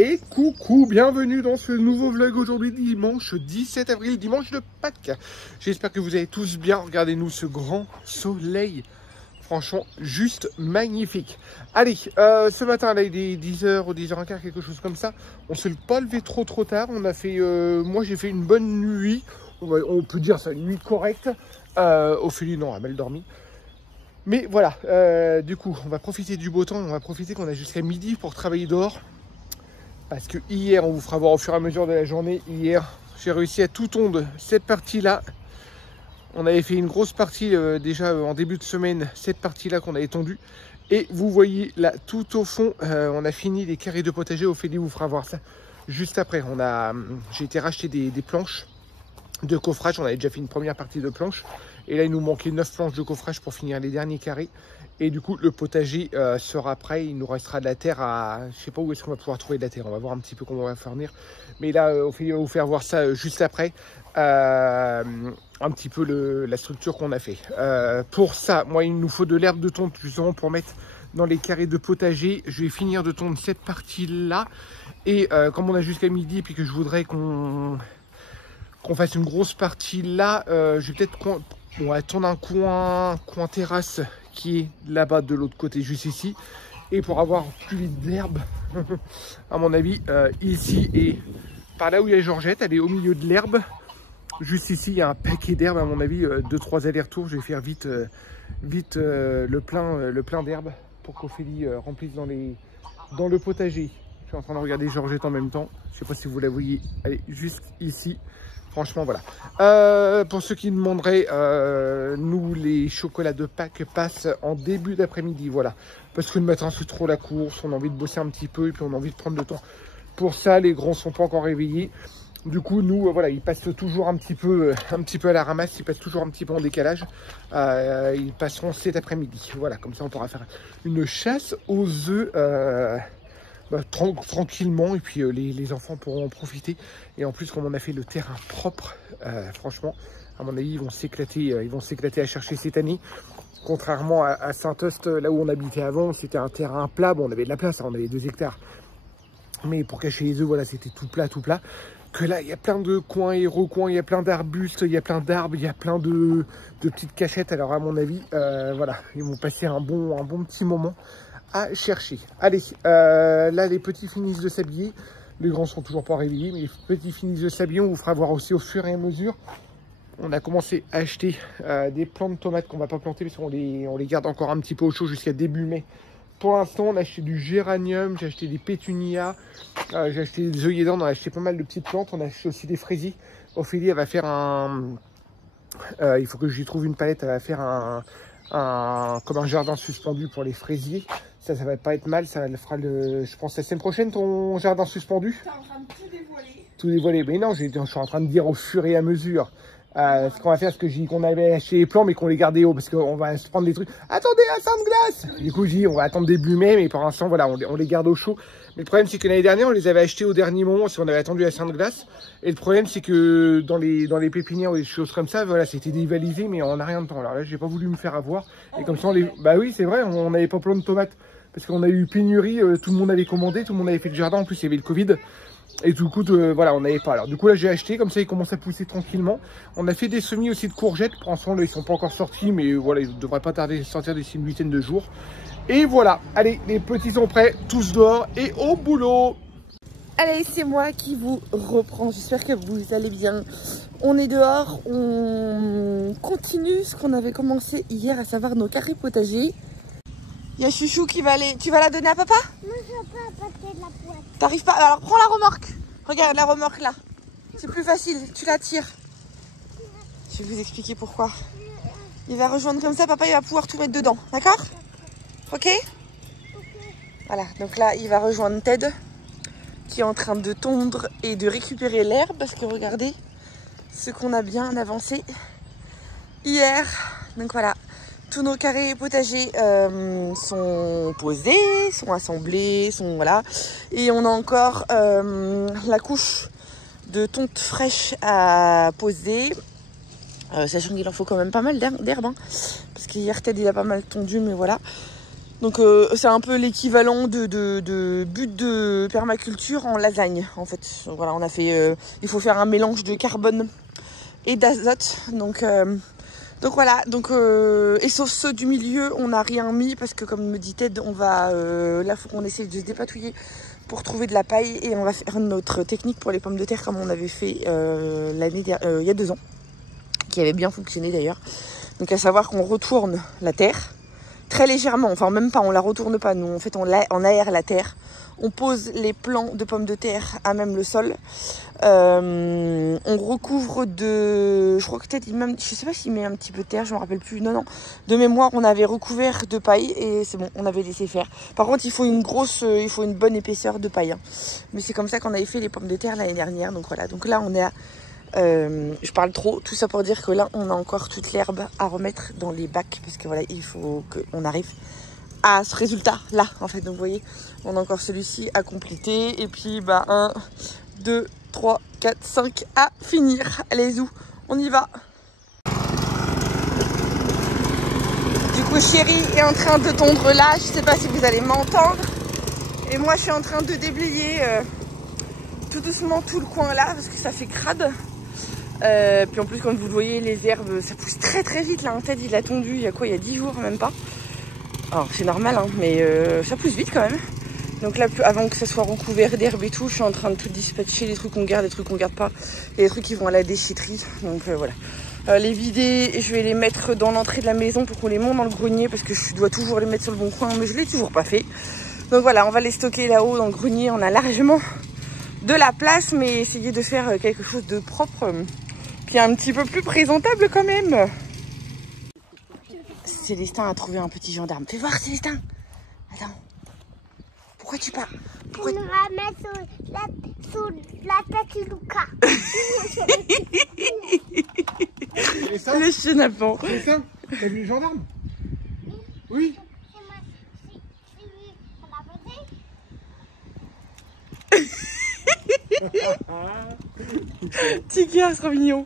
Et coucou, bienvenue dans ce nouveau vlog aujourd'hui dimanche 17 avril, dimanche de Pâques. J'espère que vous allez tous bien. Regardez-nous ce grand soleil, franchement juste magnifique. Allez, ce matin là il est 10h ou 10h15, quelque chose comme ça. On ne s'est pas levé trop tard. On a fait, moi j'ai fait une bonne nuit. On peut dire ça, une nuit correcte. Ophélie non, elle a mal dormi. Mais voilà, du coup, on va profiter du beau temps, on va profiter qu'on a jusqu'à midi pour travailler dehors. Parce que hier, on vous fera voir au fur et à mesure de la journée, hier, j'ai réussi à tout tondre cette partie-là. On avait fait une grosse partie déjà en début de semaine, cette partie-là qu'on avait tondue. Et vous voyez là, tout au fond, on a fini les carrés de potager. Ophélie vous fera voir ça juste après. J'ai été racheter des planches de coffrage. On avait déjà fait une première partie de planches. Et là, il nous manquait 9 planches de coffrage pour finir les derniers carrés. Et du coup, le potager sera prêt. Il nous restera de la terre à... Je sais pas où est-ce qu'on va pouvoir trouver de la terre. On va voir un petit peu comment on va fournir. Mais là, Ophélie va vous faire voir ça juste après. Un petit peu la structure qu'on a fait. Pour ça, moi, il nous faut de l'herbe de tonte justement pour mettre dans les carrés de potager. Je vais finir de tondre cette partie-là. Et comme on a jusqu'à midi et puis que je voudrais qu'on fasse une grosse partie là, je vais peut-être tondre un coin terrasse qui est là-bas de l'autre côté, juste ici. Et pour avoir plus vite d'herbe, à mon avis, ici et par là où il y a Georgette, elle est au milieu de l'herbe. Juste ici, il y a un paquet d'herbe, à mon avis, 2-3 allers-retours. Je vais faire vite le plein d'herbe pour qu'Ophélie remplisse dans le potager. Je suis en train de regarder Georgette en même temps. Je ne sais pas si vous la voyez, elle est juste ici. Franchement, voilà. Pour ceux qui demanderaient, nous, les chocolats de Pâques passent en début d'après-midi. Voilà. Parce que le matin, c'est trop la course. On a envie de bosser un petit peu et puis on a envie de prendre le temps. Pour ça, les grands ne sont pas encore réveillés. Du coup, nous, voilà, ils passent toujours un petit peu à la ramasse. Ils passent toujours un petit peu en décalage. Ils passeront cet après-midi. Voilà, comme ça, on pourra faire une chasse aux œufs. Tranquillement, et puis les enfants pourront en profiter. Et en plus, comme on a fait le terrain propre, franchement, à mon avis, ils vont s'éclater à chercher cette année. Contrairement à Saint-Euste, là où on habitait avant, c'était un terrain plat. Bon, on avait de la place, on avait 2 hectares. Mais pour cacher les œufs, voilà, c'était tout plat. Que là, il y a plein de coins et recoins, il y a plein d'arbustes, il y a plein d'arbres, il y a plein de petites cachettes. Alors, à mon avis, voilà, ils vont passer un bon petit moment à chercher. Allez, là les petits finissent de s'habiller. Les grands sont toujours pas réveillés, mais les petits finissent de s'habiller. On vous fera voir aussi au fur et à mesure. On a commencé à acheter des plants de tomates qu'on va pas planter parce qu'on les garde encore un petit peu au chaud jusqu'à début mai. Pour l'instant, on a acheté du géranium, j'ai acheté des pétunias, j'ai acheté des œillets d'Inde, on a acheté pas mal de petites plantes. On a acheté aussi des fraisiers. Ophélie, elle va faire il faut que je lui trouve une palette. Elle va faire comme un jardin suspendu pour les fraisiers. Ça va pas être mal, ça le fera je pense la semaine prochaine ton jardin suspendu. T'es en train de tout dévoiler. Tout dévoiler, mais non, je suis en train de dire au fur et à mesure. Ce qu'on va faire, c'est que j'ai dit qu'on avait acheté les plants mais qu'on les gardait haut parce qu'on va se prendre des trucs. Attendez, un sang de glace. Du coup, j'ai dit on va attendre début mai, mais pour l'instant, voilà, on les garde au chaud. Mais le problème, c'est que l'année dernière, on les avait achetés au dernier moment si on avait attendu la sainte glace. Et le problème, c'est que dans les pépinières ou des choses comme ça, voilà, c'était dévalisé, mais on n'a rien de temps. Alors là, j'ai pas voulu me faire avoir. Et comme ça, bah oui, c'est vrai, on n'avait pas plein de tomates parce qu'on a eu pénurie. Tout le monde avait commandé, tout le monde avait fait le jardin. En plus, il y avait le Covid. Et du coup, voilà, on n'avait pas. Alors du coup, là, j'ai acheté, comme ça, ils commencent à pousser tranquillement. On a fait des semis aussi de courgettes. Pour l'instant, là, ils sont pas encore sortis, mais voilà, ils ne devraient pas tarder à sortir d'ici une 8aine de jours. Et voilà, allez, les petits sont prêts, tous dehors et au boulot. Allez, c'est moi qui vous reprends. J'espère que vous allez bien. On est dehors, on continue ce qu'on avait commencé hier, à savoir nos carrés potagers. Il y a Chouchou qui va aller. Tu vas la donner à papa? Moi, je veux pas passer de la poêle. T'arrives pas? Alors prends la remorque. Regarde la remorque là. C'est plus facile, tu la tires. Je vais vous expliquer pourquoi. Il va rejoindre comme ça, papa il va pouvoir tout mettre dedans. D'accord? Ok? Voilà, donc là il va rejoindre Ted qui est en train de tondre et de récupérer l'herbe parce que regardez ce qu'on a bien avancé hier. Donc voilà. Tous nos carrés potagers sont posés, sont assemblés, voilà. Et on a encore la couche de tonte fraîche à poser. Sachant qu'il en faut quand même pas mal d'herbe. Hein, parce qu'hier, Ted, il a pas mal tondu, mais voilà. Donc c'est un peu l'équivalent de butte de permaculture en lasagne en fait. Voilà, on a fait, il faut faire un mélange de carbone et d'azote. Donc voilà, et sauf ceux du milieu, on n'a rien mis parce que comme me dit Ted, on va, là faut qu'on essaye de se dépatouiller pour trouver de la paille et on va faire notre technique pour les pommes de terre comme on avait fait il y a 2 ans, qui avait bien fonctionné d'ailleurs. Donc à savoir qu'on retourne la terre très légèrement, enfin même pas, on la retourne pas, nous en fait on aère la terre, on pose les plants de pommes de terre à même le sol, on recouvre je crois que peut-être même, je sais pas s'il met un petit peu de terre, je me rappelle plus, non, de mémoire on avait recouvert de paille et c'est bon, on avait laissé faire. Par contre il faut une bonne épaisseur de paille, hein. Mais c'est comme ça qu'on avait fait les pommes de terre l'année dernière, donc voilà, donc là on est à je parle trop, tout ça pour dire que là on a encore toute l'herbe à remettre dans les bacs parce que voilà, il faut qu'on arrive à ce résultat là en fait. Donc vous voyez, on a encore celui-ci à compléter et puis bah 1, 2, 3, 4, 5 à finir. Allez zou, on y va. Du coup Chérie est en train de tondre là, je sais pas si vous allez m'entendre, et moi je suis en train de déblayer tout doucement tout le coin là parce que ça fait crade. Puis en plus comme vous le voyez, les herbes ça pousse très très vite là. En fait il a tondu il y a 10 jours même pas. Alors c'est normal hein, mais ça pousse vite quand même. Donc là avant que ça soit recouvert d'herbe et tout, je suis en train de tout dispatcher, les trucs qu'on garde, les trucs qu'on garde pas, et les trucs qui vont à la déchetterie. Donc voilà. Les vider et je vais les mettre dans l'entrée de la maison pour qu'on les monte dans le grenier parce que je dois toujours les mettre sur le bon coin mais je l'ai toujours pas fait. Donc voilà, on va les stocker là-haut dans le grenier, on a largement de la place mais essayer de faire quelque chose de propre. Puis un petit peu plus présentable quand même. Célestin a trouvé un petit gendarme. Fais voir Célestin. Attends. Pourquoi tu pars? On va mettre sur la tête de Lucas. Le chenapan. Célestin, t'as vu le gendarme? Oui. Petit cœur, c'est trop mignon.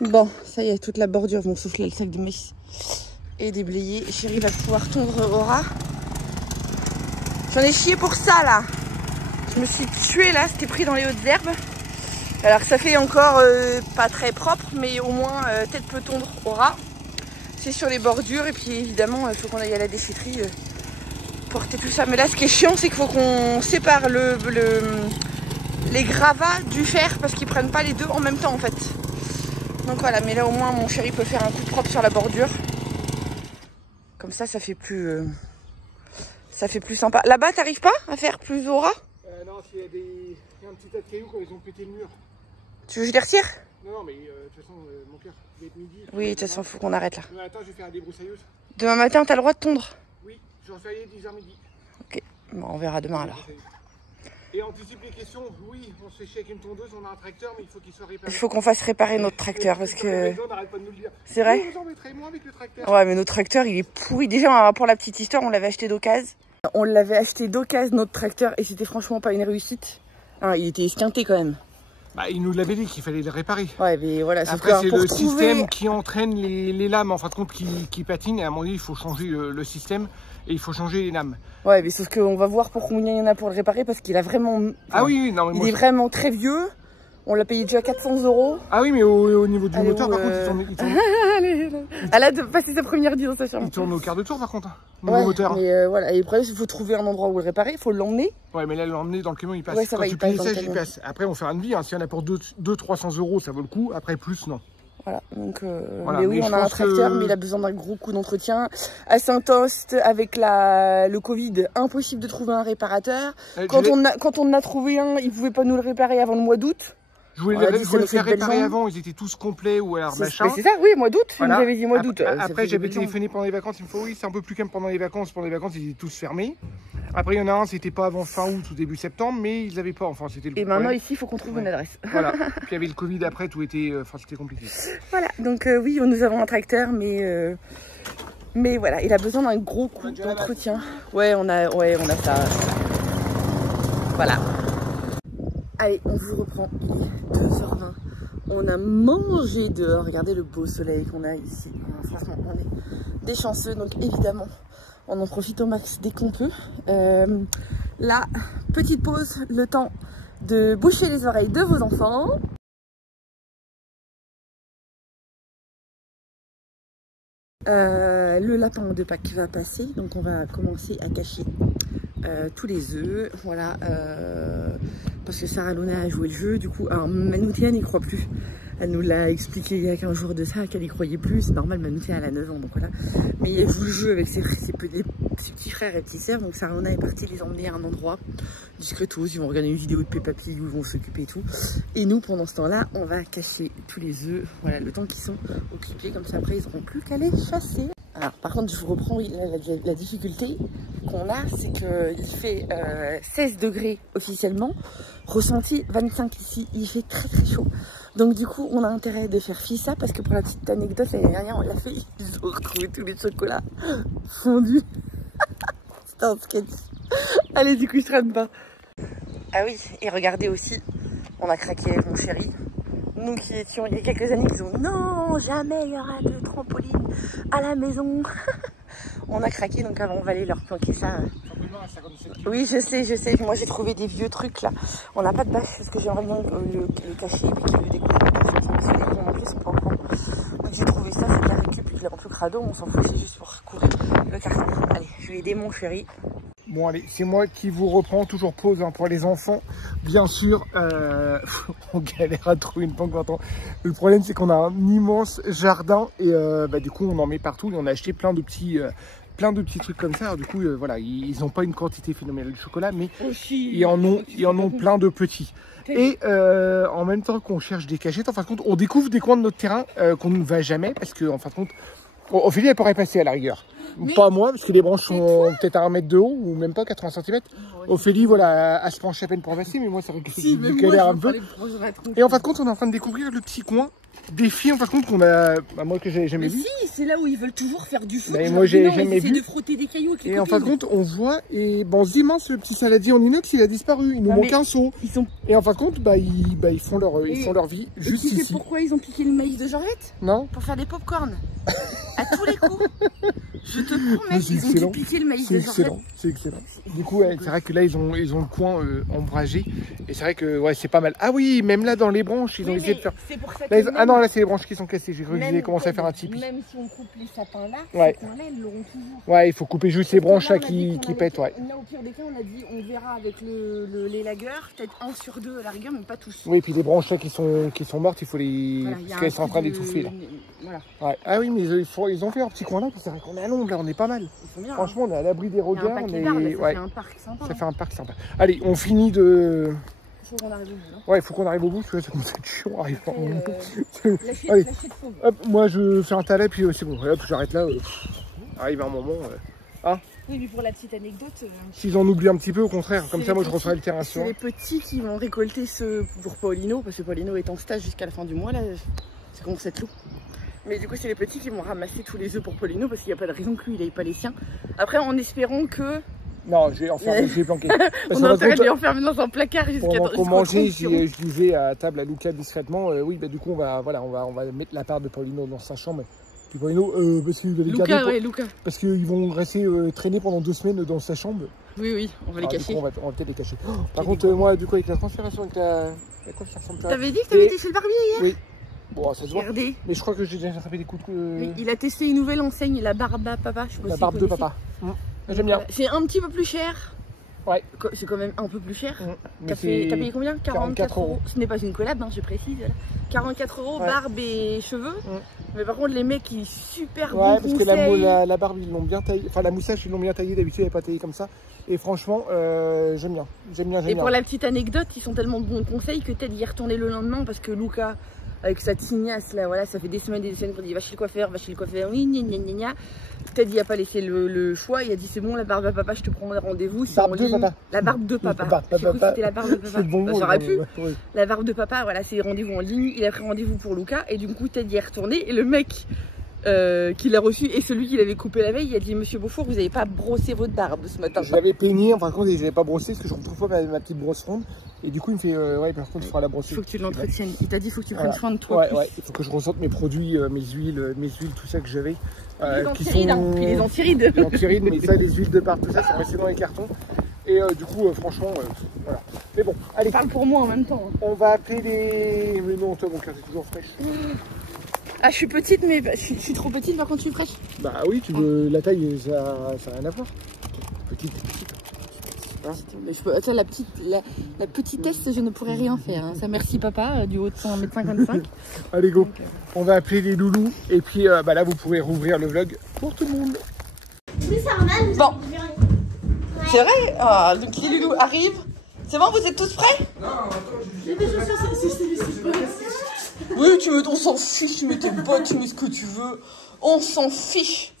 Bon, ça y est, toute la bordure, bon, sauf là, le sac de maïs est déblayé. Chérie va pouvoir tondre Aura. J'en ai chié pour ça, là. Je me suis tuée, là, c'était pris dans les hautes herbes. Alors, ça fait encore pas très propre, mais au moins, tête peut tondre Aura. C'est sur les bordures, et puis évidemment, il faut qu'on aille à la déchetterie porter tout ça. Mais là, ce qui est chiant, c'est qu'il faut qu'on sépare les gravats du fer, parce qu'ils prennent pas les deux en même temps, en fait. Donc voilà, mais là au moins mon chéri peut faire un coup de propre sur la bordure. Comme ça, ça fait plus sympa. Là-bas, t'arrives pas à faire plus Aura? Non, il y a un petit tas de cailloux quand ils ont pété le mur. Tu veux que je les retire? Non, mais de toute façon, mon cœur, il va être midi. Oui, de toute façon, faut qu'on arrête là. Attends, je vais faire des broussailleuses. Demain matin, t'as le droit de tondre? Oui, j'en fais 10h midi. Ok, bon, on verra demain alors. Et anticipe les questions, oui, on se fait chier avec une tondeuse, on a un tracteur, mais il faut qu'il soit réparé. Il faut qu'on fasse réparer notre tracteur parce que... C'est vrai? vrai? Vous en mettrez moins avec le tracteur. Ouais, mais notre tracteur, il est pourri. Déjà, pour la petite histoire, on l'avait acheté d'occasion. On l'avait acheté d'occasion, notre tracteur, et c'était franchement pas une réussite. Hein, il était esquinté quand même. Bah, il nous l'avait dit qu'il fallait le réparer. Ouais, mais voilà. Après, c'est le système qui entraîne les lames, en fin de compte, qui patinent. Et à un moment donné, il faut changer le système et il faut changer les lames. Ouais, mais sauf qu'on va voir pour combien il y en a pour le réparer parce qu'il a vraiment... Enfin, ah oui, non, mais il est vraiment très vieux. On l'a payé déjà 400 €. Ah oui, mais au niveau du moteur, par contre, il tourne... Elle a passé sa première vie dans sa chambre. Il tourne au quart de tour, par contre. Nouveau ouais, moteur. Mais voilà, et le problème, il faut trouver un endroit où le réparer. Il faut l'emmener. Ouais, mais là, l'emmener dans le camion, il passe. Ouais, ça quand va, tu payes ça, il passe. Après, on fait un devis. Hein. S'il y en a pour 200-300 €, ça vaut le coup. Après, plus, non. Voilà, donc voilà, mais oui, on a un tracteur, mais il a besoin d'un gros coup d'entretien. À Saint-Ost, avec le Covid, impossible de trouver un réparateur. Quand on en a trouvé un, il pouvait pas nous le réparer avant le mois d'août. Je voulais le faire réparer avant, ils étaient tous complets ou alors machin. C'est ça, oui, mois d'août, voilà. Vous avez dit mois d'août. Après, j'avais téléphoné pendant les vacances, il me faut oui, c'est un peu plus calme pendant les vacances. Pendant les vacances, ils étaient tous fermés. Après, il y en a un, c'était pas avant fin août ou début septembre, mais ils avaient pas, enfin, c'était le problème. Et maintenant, ici, il faut qu'on trouve une adresse. Voilà. Puis il y avait le Covid après, tout était, enfin, c'était compliqué. Voilà, donc oui, nous avons un tracteur, mais voilà, il a besoin d'un gros coup d'entretien. Ouais, on a ça. Voilà. Allez, on vous reprend, il est 2h20. On a mangé dehors, regardez le beau soleil qu'on a ici. Franchement, on est des chanceux, donc évidemment, On en profite au max dès qu'on peut. Là, petite pause, le temps de boucher les oreilles de vos enfants. Le lapin de Pâques va passer, donc on va commencer à cacher tous les œufs, voilà, parce que Sarah Luna a joué le jeu, du coup, alors Manoutia n'y croit plus. Elle nous l'a expliqué il y a 15 jours de ça, qu'elle n'y croyait plus, c'est normal, Manoutia elle a 9 ans, donc voilà. Mais elle joue le jeu avec ses petits frères et petites sœurs, donc Sarah Luna est partie les emmener à un endroit discretos, ils vont regarder une vidéo de Peppa Pig où ils vont s'occuper et tout. Et nous, pendant ce temps-là, on va cacher tous les œufs, voilà, le temps qu'ils sont occupés, comme ça après ils n'auront plus qu'à les chasser. Alors par contre, je vous reprends, la difficulté qu'on a, c'est qu'il fait 16 degrés officiellement, ressenti 25 ici, il fait très très chaud. Donc du coup, on a intérêt de faire fi ça, parce que pour la petite anecdote, l'année dernière, on l'a fait, ils ont retrouvé tous les chocolats fondus. C'était un sketch. Allez, du coup, je traîne pas. Ah oui, et regardez aussi, on a craqué avec mon chéri. Nous qui étions il y a quelques années, qui disons non, jamais il y aura de trampoline à la maison. On a craqué, donc on va aller leur planquer ça. Oui, je sais. Moi, j'ai trouvé des vieux trucs là. On n'a pas de bâche parce que j'aimerais bien le cacher et puis qu'il veut découvrir quelque chose. Mais ceux qui ont montré sont pas au courant. Donc j'ai trouvé ça, c'est de la récup et qu'il est un peu crado. On s'en fout, c'est juste pour courir le carton. Allez, je lui ai aidé mon chéri. Bon allez, c'est moi qui vous reprends, toujours pause hein, pour les enfants. Bien sûr, on galère à trouver une planque. Le problème c'est qu'on a un immense jardin et du coup on en met partout. Et on a acheté plein de petits trucs comme ça. Alors, du coup voilà, ils n'ont pas une quantité phénoménale de chocolat, mais ils en ont plein de petits. Et en même temps qu'on cherche des cachettes, en fin de compte, on découvre des coins de notre terrain qu'on ne va jamais parce que en fin de compte, Ophélie elle pourrait passer à la rigueur. Mais pas moi, parce que les branches sont peut-être à 1 mètre de haut, ou même pas 80 cm. Ophélie, voilà, elle se penche à peine pour passer, mais moi, c'est vrai que si, je galère un peu. Et en fin de compte, on est en train de découvrir le petit coin des filles, en fin de compte, qu'on a, moi, que j'ai jamais vu. Si, c'est là où ils veulent toujours faire du foot. Mais moi, j'ai jamais vu. De frotter des cailloux avec les et en fin de compte, on voit, et bon, on se dit, mince, le petit saladier en inox, il a disparu. Il nous manque un seau. Et en fin de compte, ils font leur vie juste ici. Tu sais pourquoi ils ont piqué le maïs de Georgette? Non. Pour faire des pop-corn. À tous les coups. Je te promets, ils ont dû piquer le maïs de Georgette. C'est excellent. Du coup, c'est vrai que là, ils ont le coin ombragé. Et c'est vrai que ouais, c'est pas mal. Ah oui, même là, dans les branches, ils ont essayé de faire. Pour ça là, ah non, là, c'est les branches qui sont cassées. J'ai cru qu'ils avaient commencé à faire un tipi. Même si on coupe les sapins là, ouais. ces coins-là, ils l'auront toujours. Ouais, il faut couper juste ces branches là qui pètent. Ouais. Là, au pire des cas, on a dit, on verra avec les lagueurs, peut-être 1 sur 2 à la rigueur, mais pas tous. Oui, et puis les branches là qui sont mortes, il faut les. Voilà, parce qu'elles sont en train d'étouffer là. Voilà. Ouais. Ah oui, mais ils ont fait un petit coin là, c'est vrai qu'on est à l'ombre là, on est pas mal. Bien, franchement, on est à l'abri des regards. Mais ça fait un parc sympa. Ça fait un parc sympa. Allez, on finit de. Il faut qu'on arrive au bout. Hein. Ouais, il faut qu'on arrive au bout, tu vois, ça commence à être chiant. Allez, hop, moi je fais un talet, puis c'est bon. Hop, j'arrête là. Arrive un moment. Hein. Oui, mais pour la petite anecdote. S'ils en oublient un petit peu, au contraire, comme ça, moi je referai le terrain sur. C'est les petits qui vont récolter ce pour Paulino, parce que Paulino est en stage jusqu'à la fin du mois, là, ça commence à être lourd. Mais du coup, c'est les petits qui vont ramasser tous les œufs pour Paulino, parce qu'il n'y a pas de raison que lui, il n'ait pas les siens. Après, en espérant que. Non, j'ai planqué. On a intérêt de les enfermer dans un placard jusqu'à ce qu'on manger, je disais à table à Luca discrètement, oui, du coup, on va mettre la part de Paulino dans sa chambre. Puis Paulino, parce qu'il va les garder. Luca. Parce qu'ils vont rester traîner pendant 2 semaines dans sa chambre. Oui, on va les cacher. On va peut-être les cacher. Par contre, moi, du coup, avec la transfération, avec la quoi ça ressemble. T'avais dit que t'avais été chez le barbier hier? Oui. Bon, ça se voit. Regardez. Mais je crois que j'ai déjà attrapé des coups de. Oui, il a testé une nouvelle enseigne, la barbe à papa. Je sais pas la barbe de papa. J'aime bien. C'est un petit peu plus cher. Ouais. C'est quand même un peu plus cher. T'as payé combien? 44 €. Ce n'est pas une collab, hein, je précise. 44 €, barbe et cheveux. Mais par contre, les mecs, ils super bons parce que la barbe, ils l'ont bien taillée. Enfin, la moustache, ils l'ont bien taillée. D'habitude, elle n'est pas taillée comme ça. Et franchement, j'aime bien. Et pour la petite anecdote, ils sont tellement de bons conseils que Ted y est retourné le lendemain parce que Luca, avec sa tignasse là, voilà, ça fait des semaines qu'on dit va chez le coiffeur, oui, gna. Ted y a pas laissé le choix, il a dit c'est bon, la barbe à papa, je te prends rendez-vous. Barbe de papa. La barbe de papa. C'était la barbe de papa. Bon, ça aurait pu. Oui. La barbe de papa, voilà, c'est rendez-vous en ligne. Il a pris rendez-vous pour Luca et du coup Ted y est retourné et le mec qu'il a reçu et celui qu'il avait coupé la veille, il a dit Monsieur Beaufour, vous n'avez pas brossé votre barbe ce matin. Je l'avais peigné, par contre, ils n'avaient pas brossé parce que je retrouve pas ma petite brosse ronde. Et du coup, il me fait ouais, par contre, il faudra la brosser. Il faut que tu l'entretiennes. Il t'a dit, il faut que tu prennes soin de toi. Ouais, ouais, il faut que je ressente mes produits, mes huiles, tout ça que j'avais. Qui sont. Puis les antirides. Les antirides, mais ça, les huiles de part, tout ça, sont restés dans les cartons. Et du coup, franchement, voilà. Mais bon, allez. Parle pour moi en même temps. On va appeler les. Mais non, toi, mon cœur, c'est toujours fraîche. Ah, je suis petite, mais je suis trop petite, par contre, je suis fraîche. Bah oui, tu veux. La taille, ça n'a rien à voir. Petite. Hein, mais je peux, ça, la petitesse, je ne pourrais rien faire. Hein. Ça, merci papa, du haut de 1m55 m. Allez, go. Donc, on va appeler les loulous. Et puis bah là, vous pourrez rouvrir le vlog pour tout le monde. Bon. C'est vrai. Ah, donc les loulous arrivent. C'est bon, vous êtes tous prêts? Non, attends, oui, on s'en fiche, tu mets tes bottes, tu mets ce que tu veux. On s'en fiche.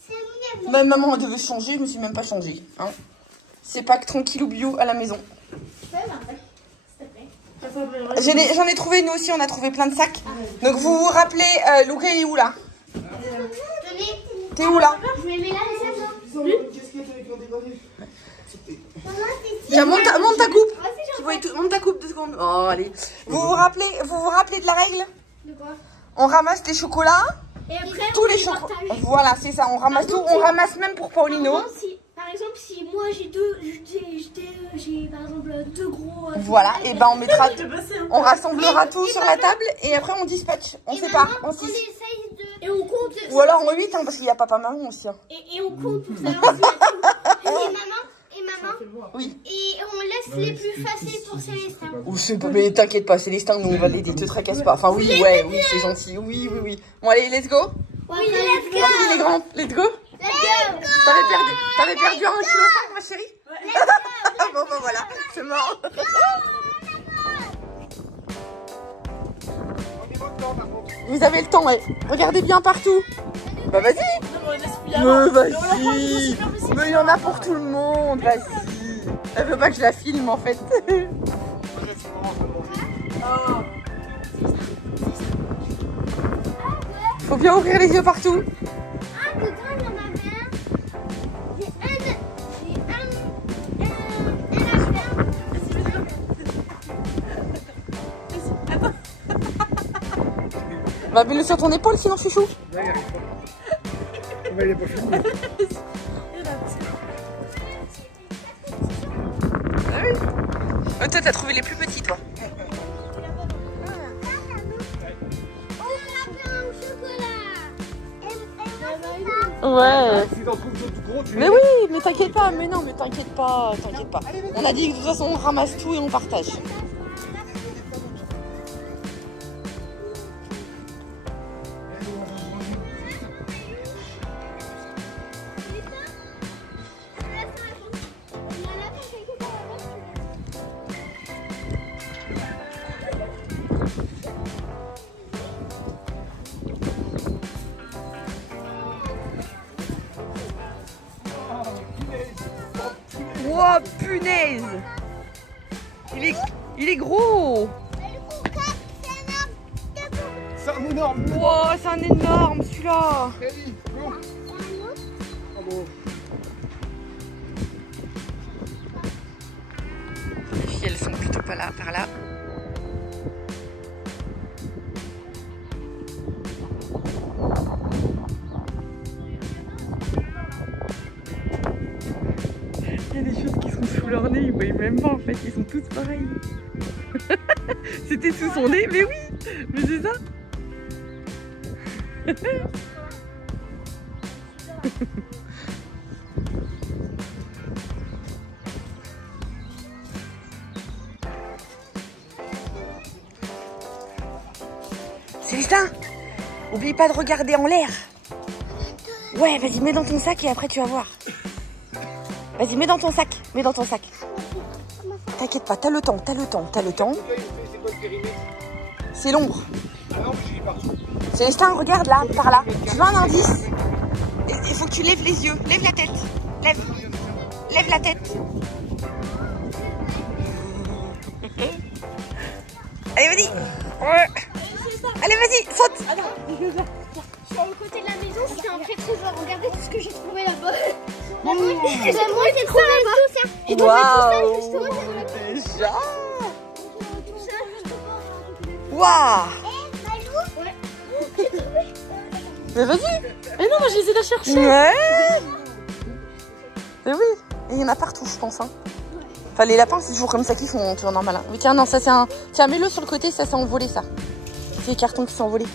Ma maman devait changer, je me suis même pas changée. Hein. C'est pas que tranquille ou bio à la maison. J'en ai trouvé, nous aussi, on a trouvé plein de sacs. Donc vous vous rappelez, Louka il est où là? T'es où là? Je me mets là, les sacs. Tiens, monte ta coupe. Monte ta coupe 2 secondes. Oh, allez. Vous vous rappelez de la règle? De quoi? On ramasse les chocolats. Et après, tous les chocolats. Voilà, c'est ça. On ramasse tout. On ramasse même pour Paulino. Par exemple, si moi j'ai par exemple 2 gros. Voilà, et ben on mettra. On rassemblera tout sur la table et après on dispatche. On sépare. On essaye et on compte. Ou alors en 8, hein, parce qu'il y a papa maman aussi. Hein. Et on compte pour savoir si et maman. Oui. Et on laisse les plus faciles pour Célestin. Mais t'inquiète pas, Célestin, nous on va l'aider, te tracasse pas. Enfin oui, oui, c'est gentil. Oui. Bon allez, let's go. Oui, let's go. Les grands, let's go. T'avais perdu 1,5 kg, ma chérie? Bon, bah voilà, c'est mort. Vous avez le temps, ouais. Regardez bien partout. Bah vas-y. Mais il y en a pour tout le monde, vas-y. Elle veut pas que je la filme en fait. Faut bien ouvrir les yeux partout. Va mets-le sur ton épaule sinon chouchou. Il est pas fini. Ah oui. Toi t'as trouvé les plus petits toi. Ouais. Mais oui, mais t'inquiète pas, mais non, mais t'inquiète pas. On a dit que de toute façon on ramasse tout et on partage. Oh punaise! Il est gros! C'est un énorme! Wow, c'est un énorme celui-là! Les filles elles sont plutôt pas là, par là. Il y a des choses qui sont sous leur nez, ils voient même pas en fait, ils sont tous pareils. C'était sous son nez, mais oui, mais c'est ça. Célestin, oublie pas de regarder en l'air. Ouais, vas-y, mets dans ton sac et après tu vas voir. Vas-y, mets dans ton sac, T'inquiète pas, t'as le temps. C'est l'ombre. Célestin, regarde là, par là. Tu veux un indice? Il faut que tu lèves les yeux. Lève la tête. Lève la tête. Allez, vas-y. Ouais. Allez, vas-y, saute. Sur le côté de la maison, c'est un vrai trésor. Regardez tout ce que j'ai trouvé là-bas. Moi, j'ai trouvé tout ça. J'ai trouvé tout ça, justement. Déjà. Tout ça, justement. Waouh. Malou. Ouais. J'ai trouvé. Mais vas-y. Eh non, moi je les ai là chercher. Ouais. Mais oui. Et il y en a partout, je pense. Hein. Enfin, les lapins, c'est toujours comme ça qu'ils font, tu vois, normal. Hein. Mais tiens, non, ça c'est un. Tiens, mets-le sur le côté, ça s'est envolé, ça. C'est les cartons qui sont envolés.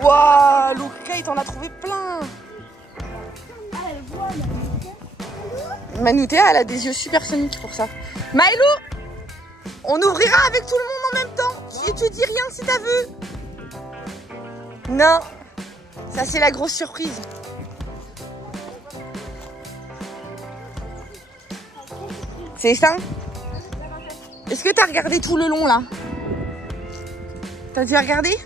Waouh, Luca, il t'en a trouvé plein. Manoutéa, elle a des yeux supersoniques pour ça. Maïlou, on ouvrira avec tout le monde en même temps. Et tu dis rien si t'as vu. Non, ça c'est la grosse surprise. C'est ça? Est-ce que t'as regardé tout le long là? T'as dû regarder?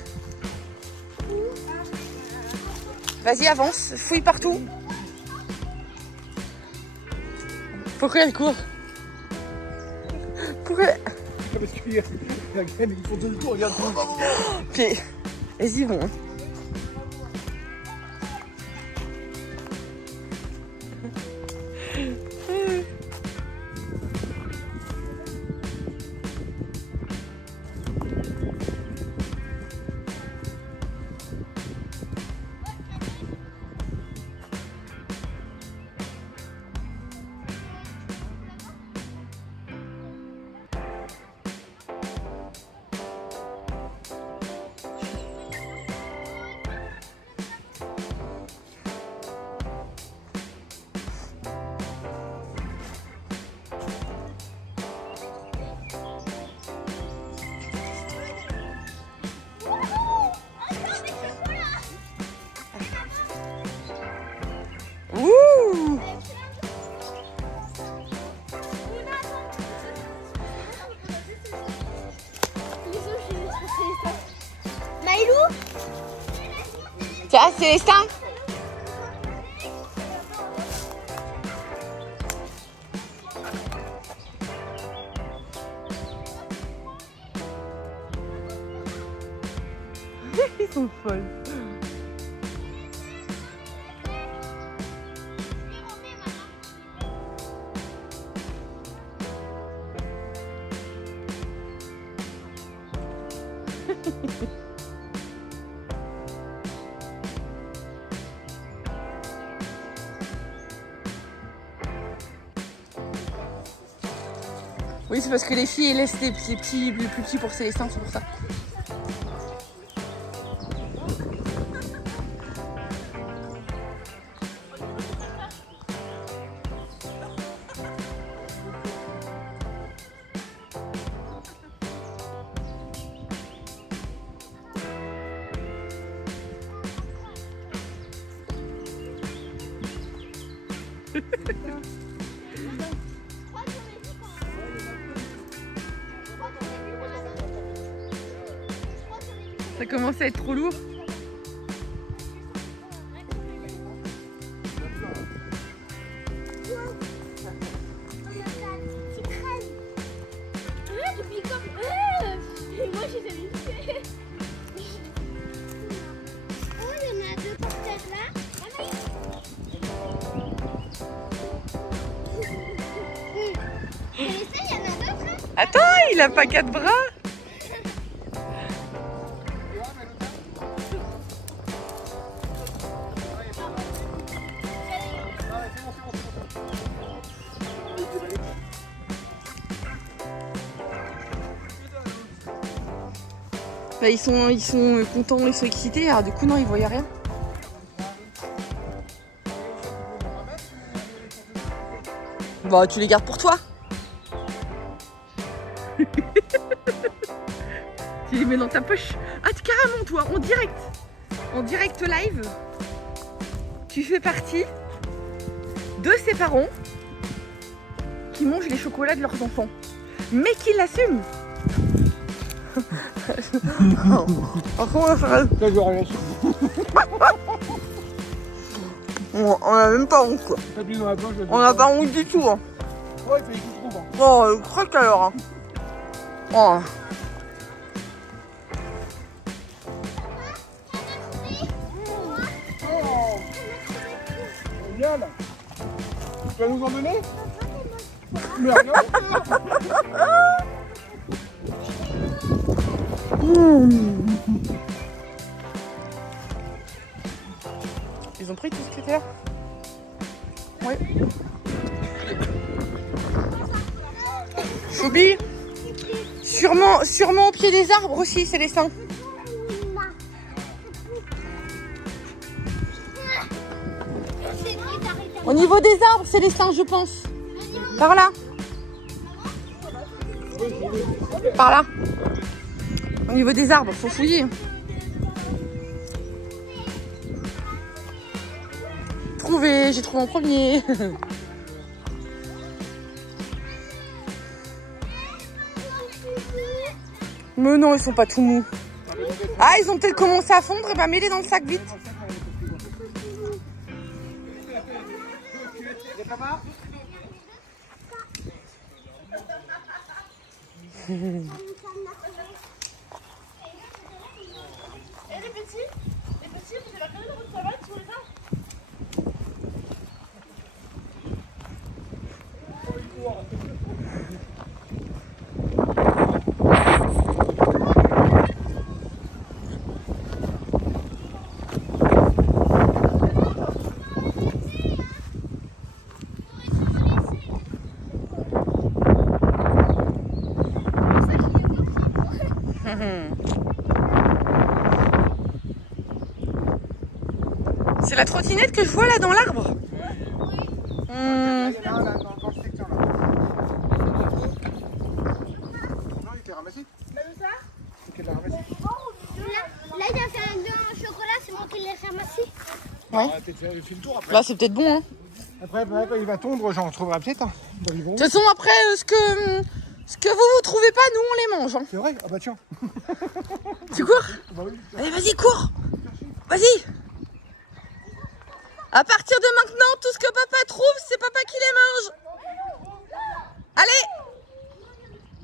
Vas-y, avance, fouille partout. Pourquoi elle court? Pourquoi? Parce qu'ils font tout le tour, regarde. Puis, vas-y, bon. Maïlou. Tiens, Célestin. Ils sont folles. Oui, c'est parce que les filles laissent les petits, plus petits pour Célestin, c'est pour ça. Ça commence à être trop lourd. Moi j'ai jamais vu. Oh, il y en a deux par terre là. Et ça, il y en a d'autres. Hein. Attends, il a pas 4 bras. Bah, ils sont contents, ils sont excités, alors du coup non, ils voyaient rien. Bah tu les gardes pour toi. Tu les mets dans ta poche. Ah carrément toi, en direct live, tu fais partie de ces parents qui mangent les chocolats de leurs enfants, mais qui l'assument. On a même pas honte quoi. On a pas honte du tout. Hein. Ouais, il fait tout trouve. Oh, croque alors. Hein. Oh. Génial. Tu vas nous emmener? Mais regarde. Ils ont pris tout ce qui était là? Oui. Choubi, sûrement au pied des arbres aussi, c'est les seins. Au niveau des arbres, c'est les seins, je pense. Par là. Par là. Au niveau des arbres, faut fouiller. Trouvé, j'ai trouvé en premier. Mais non, ils sont pas tout mous. Ah, ils ont peut-être commencé à fondre, et bah mets-les dans le sac vite. Et les petits, vous avez regardé dans votre savane sur les arbres? C'est la trottinette que je vois là dans l'arbre. Dans le secteur là. Non, il était ramassé. Il était ramassé. Là, il y a fait un nœud en chocolat, c'est moi qui l'ai ramassé. Ouais. Ah, fait le tour après. Là, c'est peut-être bon. Hein. Après, quand il va tondre, j'en trouverai peut-être. Hein. De toute façon, après, ce que vous trouvez pas, nous, on les mange. Hein. C'est vrai? Ah bah tiens. Tu cours? Bah oui. Allez, vas-y, cours. Vas-y. À partir de maintenant, tout ce que papa trouve, c'est papa qui les mange. Allez.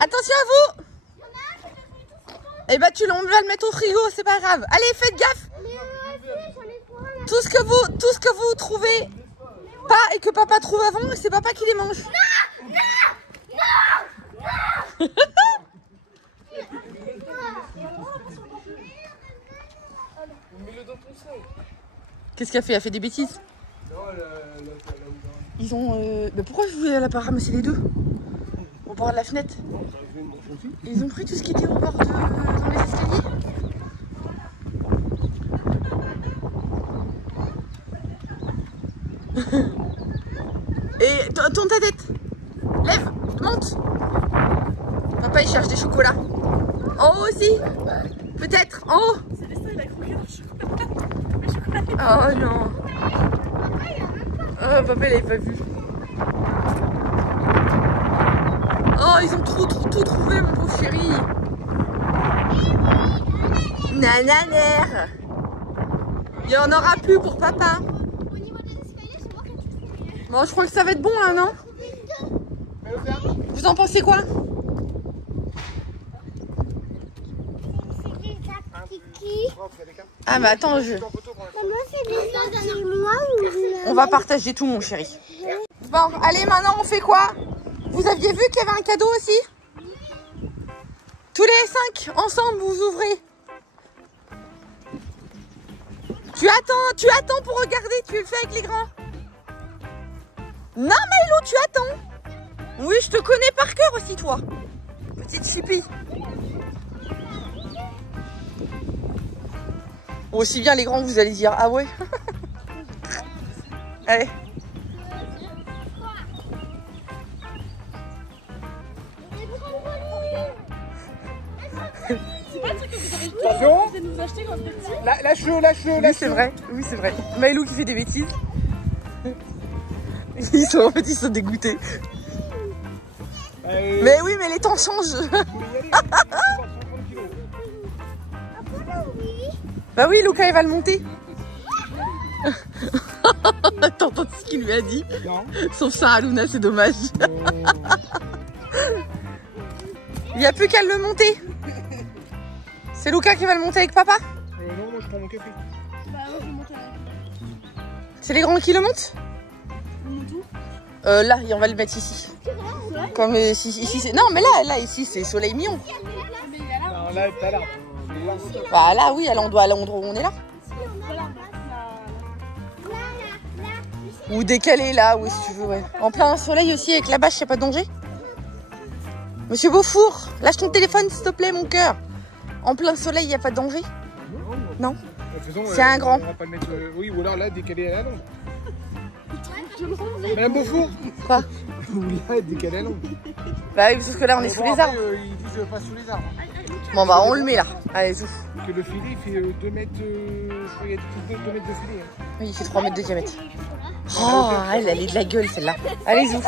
Attention à vous. Eh ben, tu vas le mettre au frigo, c'est pas grave. Allez, faites gaffe. Tout ce que vous trouvez pas et que papa trouve avant, c'est papa qui les mange. Qu'est-ce qu'elle a fait? Elle a fait des bêtises. Ils ont... Mais pourquoi elle a pas ramassé les deux au bord de la fenêtre? Ils ont pris tout ce qui était au bord dans les escaliers. Et tourne ta tête. Lève, monte. Papa il cherche des chocolats. En haut aussi. Peut-être, en haut. Oh non. Oh, papa il avait pas vu. Oh, ils ont tout trouvé, mon pauvre chéri. Nananer. Il y en aura plus pour papa. Au niveau des escaliers, c'est moi qui ai tout trouvé. Bon, je crois que ça va être bon là, non? Vous en pensez quoi? C'est des kiki. Ah, mais attends, Moi, c'est des moi ou... on va partager tout, mon chéri. Bon, allez, maintenant, on fait quoi? Vous aviez vu qu'il y avait un cadeau aussi? Tous les 5, ensemble, vous ouvrez. Tu attends pour regarder, tu le fais avec les grands. Non, Maïlou, tu attends. Oui, je te connais par cœur aussi, toi. Petite chipie. Aussi bien les grands, vous allez dire, ah ouais. Allez. Attention. Lâche-le. Oui, c'est vrai. Oui, c'est vrai. Maïlou qui fait des bêtises. En fait, ils sont dégoûtés. Mais oui, mais les temps changent. Bah oui, Luca, il va le monter. T'entends ce qu'il lui a dit? Non. Sauf ça à Luna, c'est dommage. Il n'y a plus qu'à le monter. C'est Lucas qui va le monter avec papa? Non, moi je prends mon café. Bah, moi, je vais monter avec. C'est les grands qui le montent? On monte où? Là, on va le mettre ici. Comme ici, c'est... Non, mais là, ici, c'est soleil mignon. Mais il est là. Non, là, t'as là. Bah là, oui, à l'endroit où on est là. Ou décalé là, oui, si tu veux, ouais. En plein soleil aussi, avec la bâche, y a pas de danger? Monsieur Beaufour, lâche ton téléphone, s'il te plaît, mon cœur. En plein soleil, y a pas de danger? Non. C'est un grand. On va pas le mettre, oui, ou alors là, décalé à la longue. Madame Beaufour. Quoi? Ou là, décalé à la longue. Bah oui, sauf que là, on est sous les arbres. Ils disent pas sous les arbres. Bon, bah, on le met là. Allez, zouf. Que le filet, il fait 2 mètres, je crois qu'il y a 2 mètres de filet. Hein. Oui, il fait 3 mètres de diamètre. Oh, elle est de la gueule, celle-là. Allez, zouf.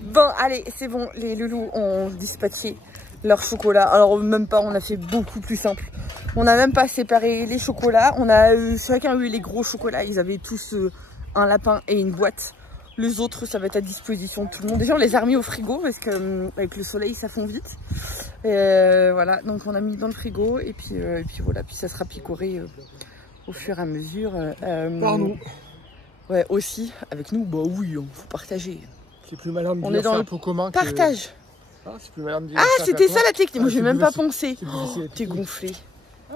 Bon, allez, c'est bon, les loulous ont dispatché leur chocolat. Alors, même pas, on a fait beaucoup plus simple. On n'a même pas séparé les chocolats. On a chacun eu les gros chocolats. Ils avaient tous un lapin et une boîte. Les autres, ça va être à disposition de tout le monde. Déjà, on les a remis au frigo parce que avec le soleil, ça fond vite. Voilà, donc on a mis dans le frigo et puis voilà, puis ça sera picoré au fur et à mesure. Par nous. Ouais, aussi avec nous. Bah oui, il faut partager. C'est plus malin de On dire est dans faire le pot commun que... partage. Ah, c'est plus malin de dire Ah, c'était ça la technique. Moi, j'ai même pas pensé. Oh, T'es gonflé.